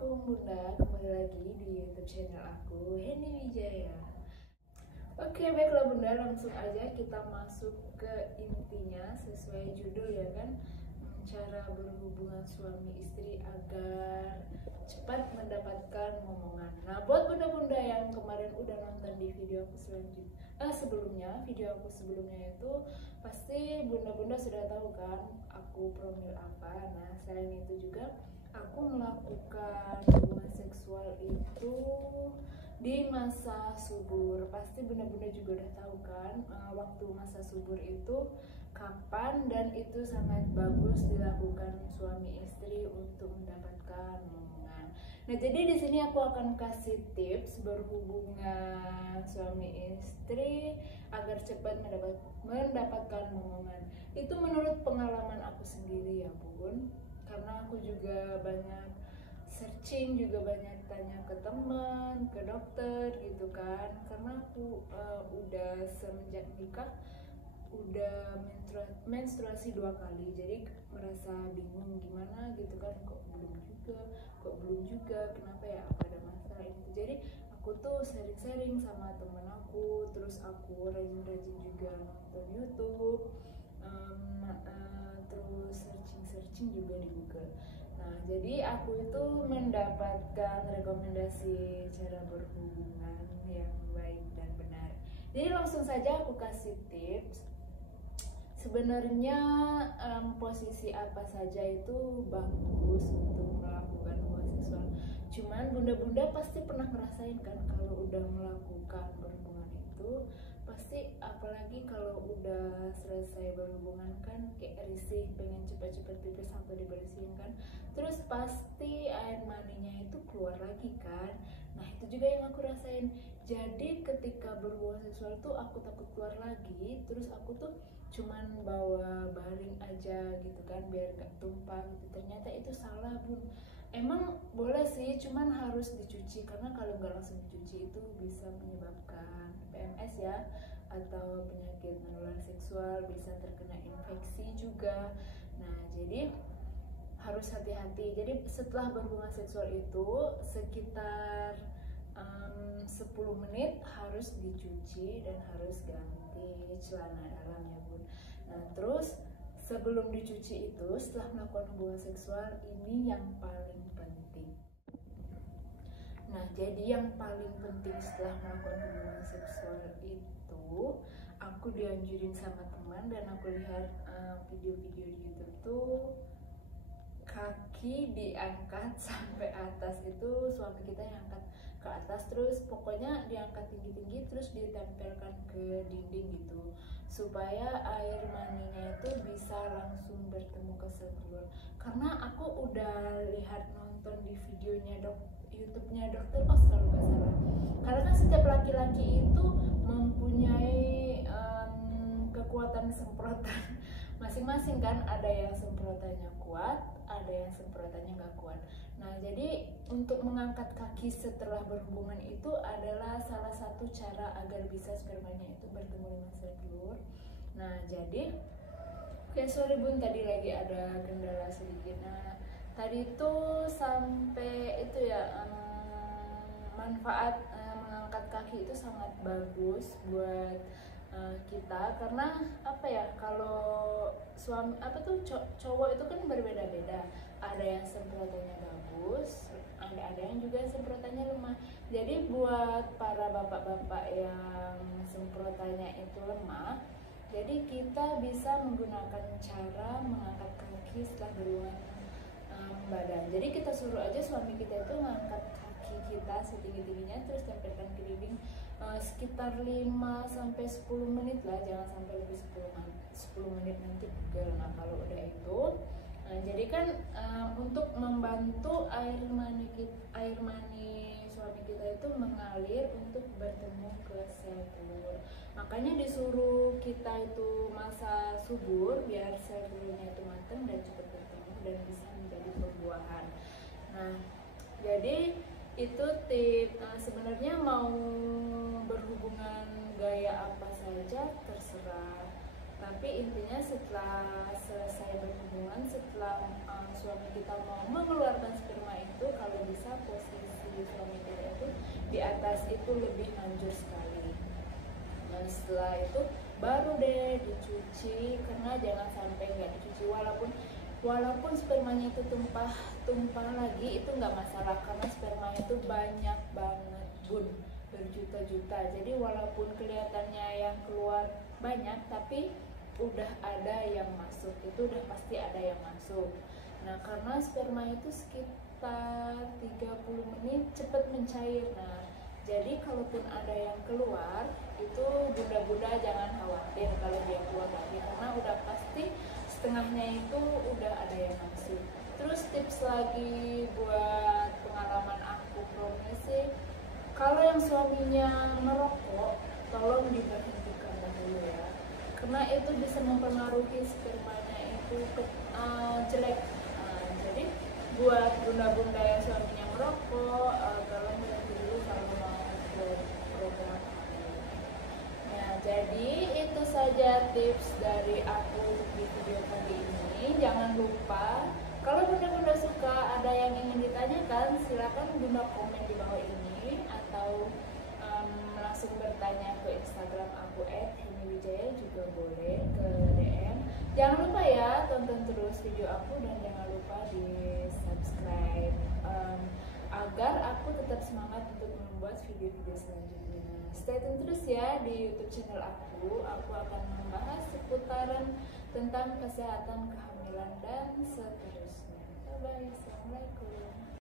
Assalamualaikum Bunda, kembali lagi di YouTube channel aku, Henny Wijaya. Oke, baiklah Bunda, langsung aja kita masuk ke intinya sesuai judul ya kan, cara berhubungan suami istri agar cepat mendapatkan momongan. Nah, buat bunda-bunda yang kemarin udah nonton di video aku video aku sebelumnya itu pasti bunda-bunda sudah tahu kan aku profil apa. Nah, selain itu juga aku melakukan hubungan seksual itu di masa subur. Pasti bunda-bunda juga udah tahu kan waktu masa subur itu kapan, dan itu sangat bagus dilakukan suami istri untuk mendapatkan momongan. Nah, jadi di sini aku akan kasih tips berhubungan suami istri agar cepat mendapatkan momongan. Itu menurut pengalaman aku sendiri ya Bun, karena aku juga banyak searching, juga banyak tanya ke teman, ke dokter gitu kan, karena aku udah semenjak nikah udah menstruasi 2 kali, jadi merasa bingung gimana gitu kan, kok belum juga, kenapa ya, apa ada masalah itu. Jadi aku tuh sharing-sharing sama temen aku, terus aku rajin-rajin juga nonton YouTube, terus searching juga di Google. Nah, jadi aku itu mendapatkan rekomendasi cara berhubungan yang baik dan benar. Jadi langsung saja aku kasih tips. Sebenarnya posisi apa saja itu bagus untuk melakukan hubungan seksual. Cuman bunda-bunda pasti pernah ngerasain kan kalau udah melakukan berhubungan itu, pasti apalagi kalau udah selesai berhubungan kan kayak risih, pengen cepet-cepet pipis sampai dibersihin kan. Terus pasti air maninya itu keluar lagi kan. Nah, itu juga yang aku rasain. Jadi ketika berhubungan seksual tuh aku takut keluar lagi, terus aku tuh cuman bawa baring aja gitu kan biar gak tumpah gitu. Ternyata itu salah Bun. Emang boleh sih, cuman harus dicuci, karena kalau nggak langsung dicuci itu bisa menyebabkan PMS ya, atau penyakit menular seksual, bisa terkena infeksi juga. Nah, jadi harus hati-hati. Jadi setelah berhubungan seksual itu sekitar 10 menit harus dicuci dan harus ganti celana dalam ya Bun. Nah, terus sebelum dicuci itu, setelah melakukan hubungan seksual, ini yang paling penting. Nah, jadi yang paling penting setelah melakukan hubungan seksual itu, aku dianjurin sama teman dan aku lihat video-video di YouTube tuh, kaki diangkat sampai atas. Itu suami kita yang angkat ke atas, terus pokoknya diangkat tinggi-tinggi, terus ditempelkan ke dinding gitu, supaya air maninya itu bisa langsung bertemu ke sel telur. Karena aku udah lihat nonton di videonya YouTube-nya dokter Os kalau nggak salah. Karena kan setiap laki-laki itu mempunyai kekuatan semprotan masing-masing kan, ada yang semprotannya kuat, ada yang semprotannya nggak kuat. Nah, jadi untuk mengangkat kaki setelah berhubungan itu adalah salah satu cara agar bisa spermanya itu bertemu dengan sel telur. Nah, jadi sorry Bun, tadi lagi ada kendala sedikit. Nah, tadi itu sampai itu ya, manfaat mengangkat kaki itu sangat bagus buat kita, karena apa ya, kalau suami cowok itu kan berbeda-beda, ada yang semprotannya bagus, ada yang juga semprotannya lemah. Jadi buat para bapak-bapak yang semprotannya itu lemah, jadi kita bisa menggunakan cara mengangkat kaki setelah berhubungan badan. Jadi kita suruh aja suami kita itu mengangkat kaki kita setinggi-tingginya, terus tempelkan ke dinding sekitar 5-10 menit lah, jangan sampai lebih 10 menit, nanti pegel. Nah, kalau udah itu, jadi kan untuk membantu air mani suami kita itu mengalir untuk bertemu ke sel telur. Makanya disuruh kita itu masa subur biar sel telurnya itu matang dan cepat bertemu dan bisa menjadi buah-buahan. Nah, jadi itu tips. Sebenarnya mau berhubungan gaya apa saja terserah, tapi intinya setelah selesai berhubungan, setelah suami kita mau mengeluarkan sperma itu, kalau bisa itu lebih manjur sekali. Nah setelah itu baru deh dicuci, karena jangan sampai nggak dicuci, walaupun spermanya itu tumpah lagi itu nggak masalah, karena spermanya itu banyak banget bun, berjuta-juta. Jadi walaupun kelihatannya yang keluar banyak, tapi udah ada yang masuk, itu udah pasti ada yang masuk. Nah karena sperma itu sekitar 30 menit cepat mencair. Nah jadi kalaupun ada yang keluar, itu bunda-bunda jangan khawatir kalau dia keluar lagi, karena udah pasti setengahnya itu udah ada yang masuk. Terus tips lagi buat pengalaman aku promisi, kalau yang suaminya merokok, tolong diberhentikan dulu ya, karena itu bisa mempengaruhi spermanya itu jelek. Jadi buat bunda-bunda yang suaminya merokok, tolong berhenti dulu kalau mau program hamil. Nah, jadi itu saja tips dari aku untuk di video kali ini. Jangan lupa, kalau bunda-bunda suka ada yang ingin ditanyakan, silakan bunda komen di bawah ini, atau langsung bertanya ke Instagram aku @heniwijaya, juga boleh ke DM. Jangan lupa ya, tonton terus video aku dan jangan lupa di subscribe agar aku tetap semangat untuk membuat video-video selanjutnya. Stay tune terus ya di YouTube channel aku. Aku akan membahas seputaran tentang kesehatan kehamilan dan seterusnya. Bye bye, assalamualaikum.